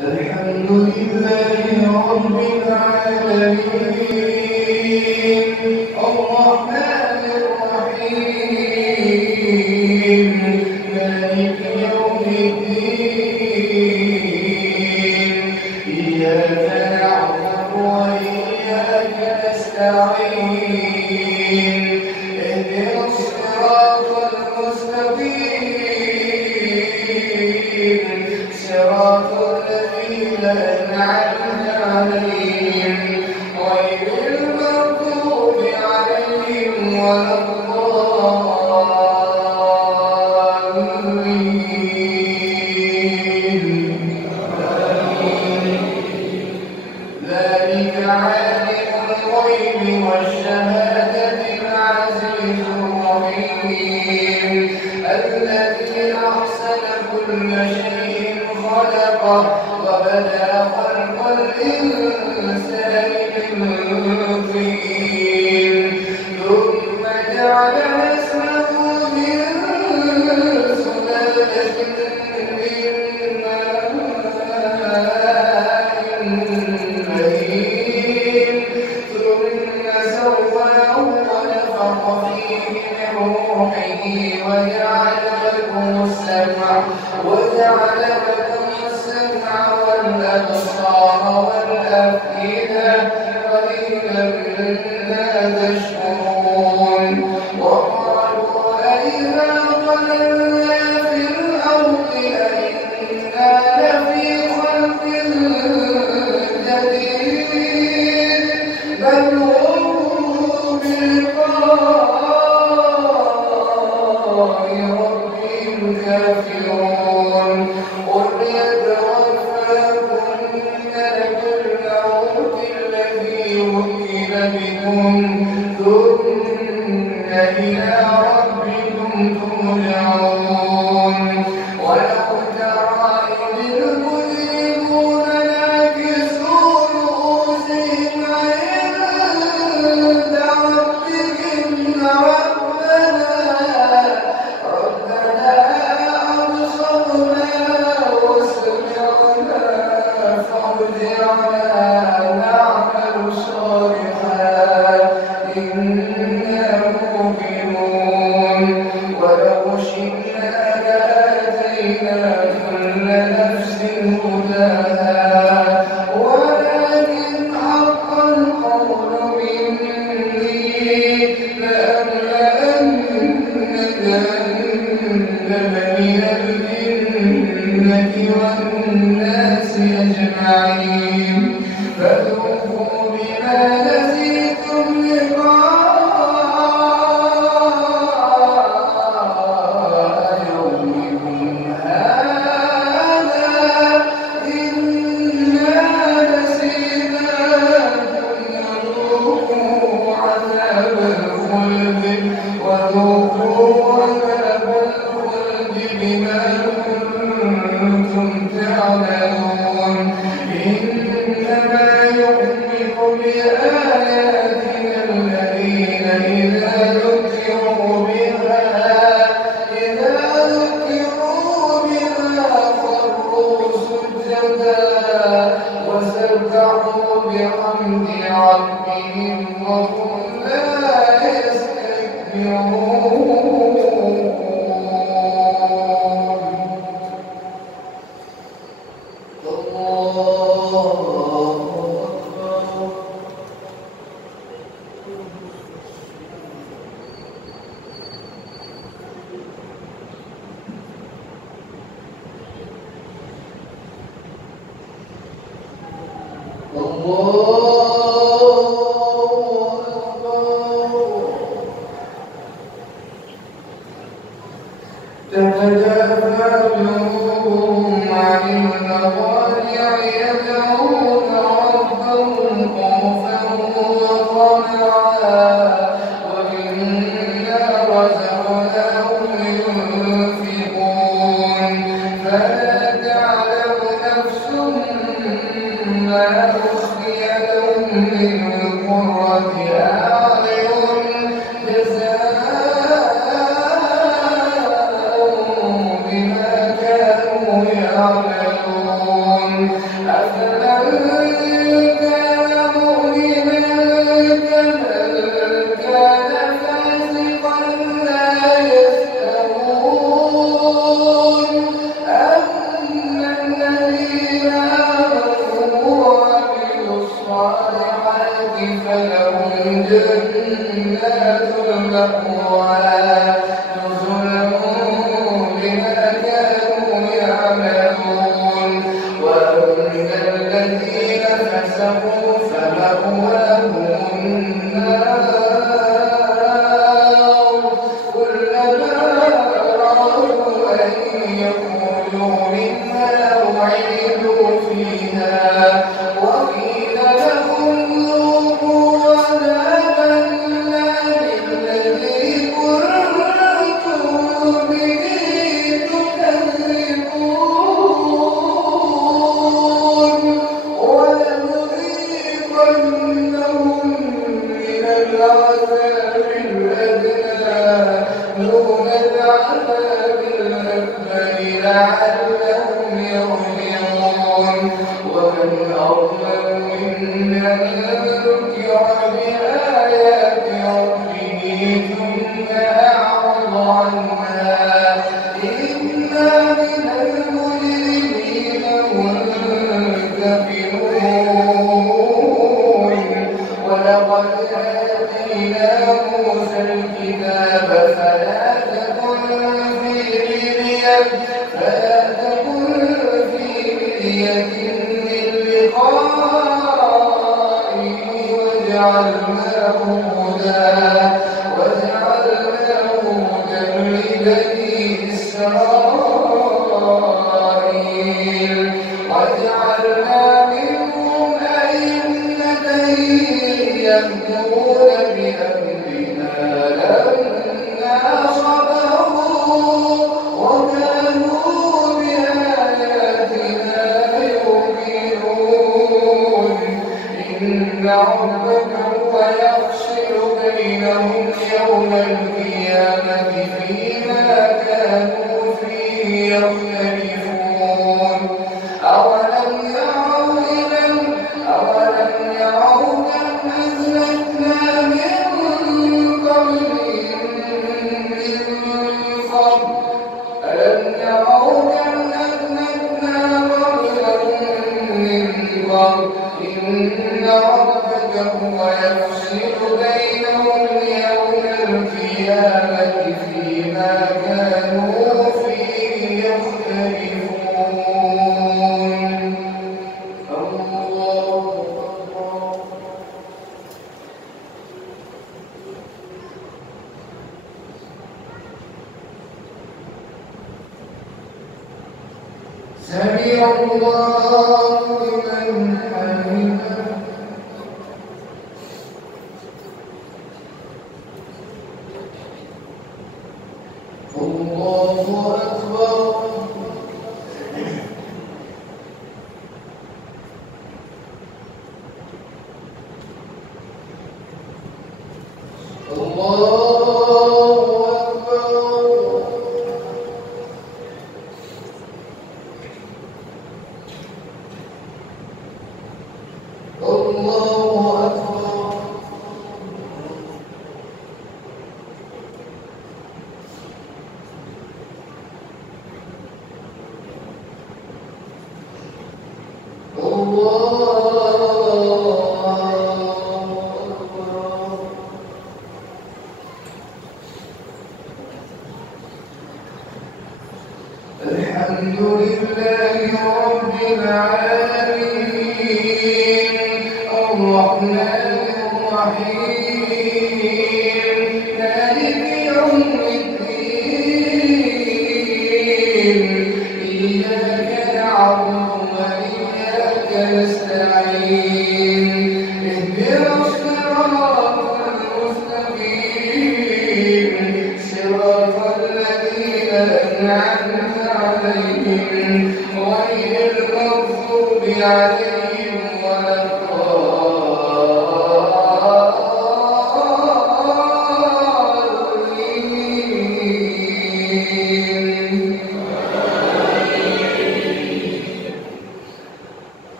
الحمد لله رب العالمين الرحمن الرحيم مالك يوم الدين إياك نعبد وإياك نستعين اهدنا الصراط المستقيم صراط الذين أنعمت عليهم غير المغضوب عليهم ولا الضالين. ذلك عالم الغيب والشهادة العزيز الرحيم الذي أحسن كل شيء خلقه وبدأ خلق الإنسان من طين ثم جعل نسله من سلالة من ماء مهين ثم سواه ونفخ فيه من روحه وجعل لكم السمع والأبصار والأفئدة قليلا ما تشكرون. وقالوا أإذا ضللنا في الأرض أإنا لفي خلق جديد بل هم بلقاء ربهم كافرون. قل يتوفاكم ملك الموت الذي وكل بكم ثم إلى ربكم ترجعون. ولو ترى إذ المجرمون ناكسوا رؤوسهم عند ربهم ربنا أبصرنا وسمعنا فارجعنا نعمل صالحا إنا موقنون. ولو شئنا لآتينا كل نفس هداها ولكن حق القول مني لأملأن جهنم من الجنة والناس أجمعين فذوقوا بما نسيتم لقاء يومكم هذا إنا نسيناكم وذوقوا عذاب الخلد بما كنتم تعملون. إنما يؤمن بآياتنا الذين إذا ذكروا بها خروا سجدا وسبحوا بحمد ربهم وهم لا يستكبرون. تتجافى جنوبهم عن المضاجع يدعون ربهم خوفا وطمعا ومما رزقناهم ينفقون. فلا تعلم نفس ما أخفي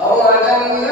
أولم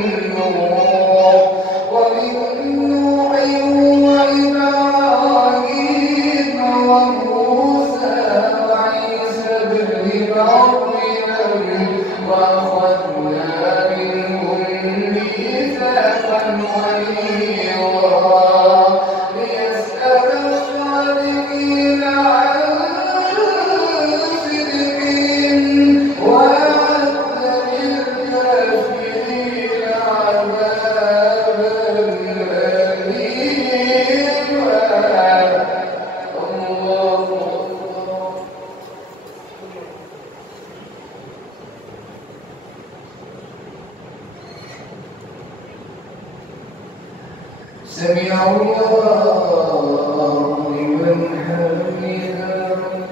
النور ومن نوح وإبراهيم وموسى وعيسى بن مريم وأخذنا منهم ميثاقا غليظا ليسأل الصادقين عن صدقهم وأعد للكافرين عذابا أليما. الله أكبر. سمع الله لمن حمده.